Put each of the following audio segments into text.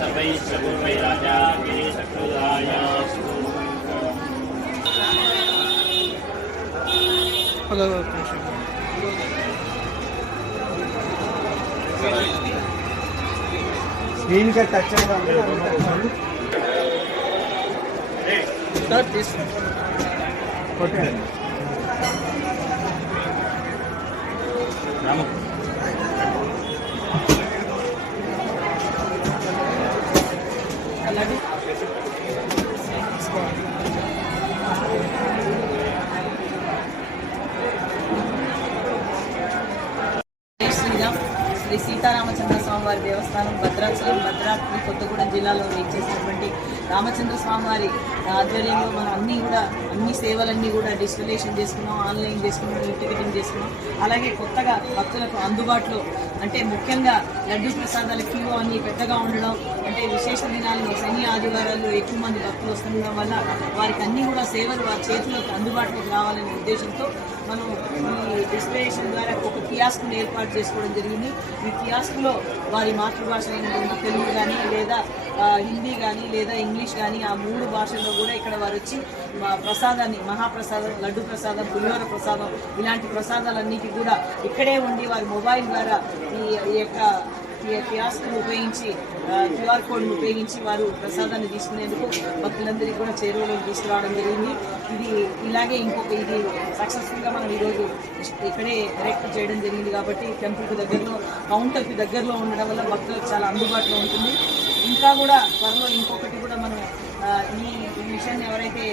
सभै सर्वै राजा मे सकृदाय स्क्रीन का टच ओके శ్రీ సీతారామచంద్ర స్వామివారి దేవస్థానం భద్రాచలం భద్రాద్రి కొత్తగూడెం జిల్లాలో చేసేసినటువంటి రామచంద్ర స్వామివారి ఆధ్వర్యంలో మనం అన్ని సేవలన్నీ కూడా డిజిటలైజేషన్ చేసుకున్నాం, ఆన్లైన్ చేసుకున్నాం, టికెటింగ్ చేసుకున్నాం. అలాగే కొత్తగా భక్తులకు అందుబాటులో అంటే ముఖ్యంగా లడ్డు ప్రసాదాల క్యూ అన్ని పెద్దగా ఉండడం, అంటే విశేష దినాల్లో శని ఆదివారాల్లో ఎక్కువ మంది భక్తులు వస్తుండడం వల్ల వారికి అన్ని కూడా సేవలు వారి చేతిలోకి అందుబాటులోకి రావాలనే ఉద్దేశంతో మనం ఈ డిజిటలైజేషన్ ద్వారా ఒక కియాస్క్ను ఏర్పాటు చేసుకోవడం జరిగింది. ఈ కియాస్క్లో వారి మాతృభాష అయినటువంటి తెలుగు కానీ లేదా హిందీ కానీ లేదా ఇంగ్లీష్ కానీ ఆ 3 భాషల్లో కూడా ఇక్కడ వారు వచ్చి ప్రసాదాన్ని మహాప్రసాదం, లడ్డు ప్రసాదం, పులిహోర ప్రసాదం ఇలాంటి ప్రసాదాలన్నిటి కూడా ఇక్కడే ఉండి వారి మొబైల్ ద్వారా ఈ యొక్క కియాస్క్ను ఉపయోగించి QR కోడ్ను ఉపయోగించి వారు ప్రసాదాన్ని తీసుకునేందుకు భక్తులందరికీ కూడా చేరువలోకి తీసుకురావడం జరిగింది. ఇది ఇలాగే ఇది సక్సెస్ఫుల్గా మనం ఈరోజు ఇక్కడే ఎరెక్ట్ చేయడం జరిగింది. కాబట్టి టెంపుల్కి దగ్గరలో, కౌంటర్కి దగ్గరలో ఉండడం వల్ల భక్తులకు చాలా అందుబాటులో ఉంటుంది. ఇంకా కూడా త్వరలో ఇంకొకటి కూడా మనం ఈ మిషన్ ఎవరైతే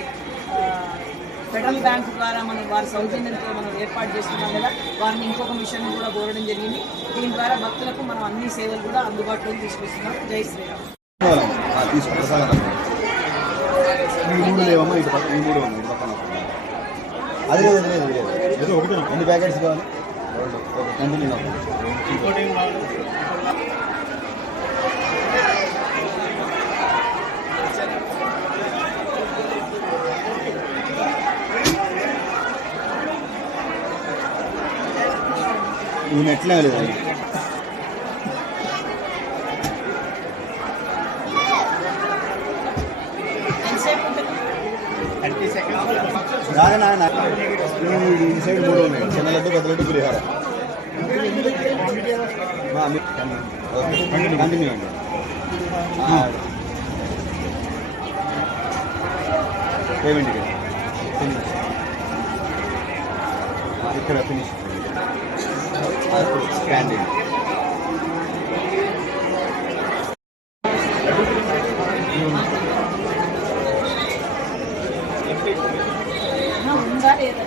ఫెడరల్ బ్యాంక్ ద్వారా మనం వారి సౌజన్యంతో మనం ఏర్పాటు చేస్తున్నాం కదా, వారిని ఇంకొక మిషన్ కూడా కోరడం జరిగింది. దీని ద్వారా భక్తులకు మనం అన్ని సేవలు కూడా అందుబాటులోకి తీసుకొస్తున్నాం. జై శ్రీరామ్. ఎన్ని ప్యాకెట్స్ కావాలి? ఈయన ఎట్లా లేదు ఈ సైడ్ 3 ఉన్నాయి, చిన్న లడ్డు, పెద్ద లడ్డు, పులిహోర. కంటిన్యూ అండి. పేమెంట్ ఇక్కడ ఫినిష్ స్కాండింగ్. ఉందా లేదా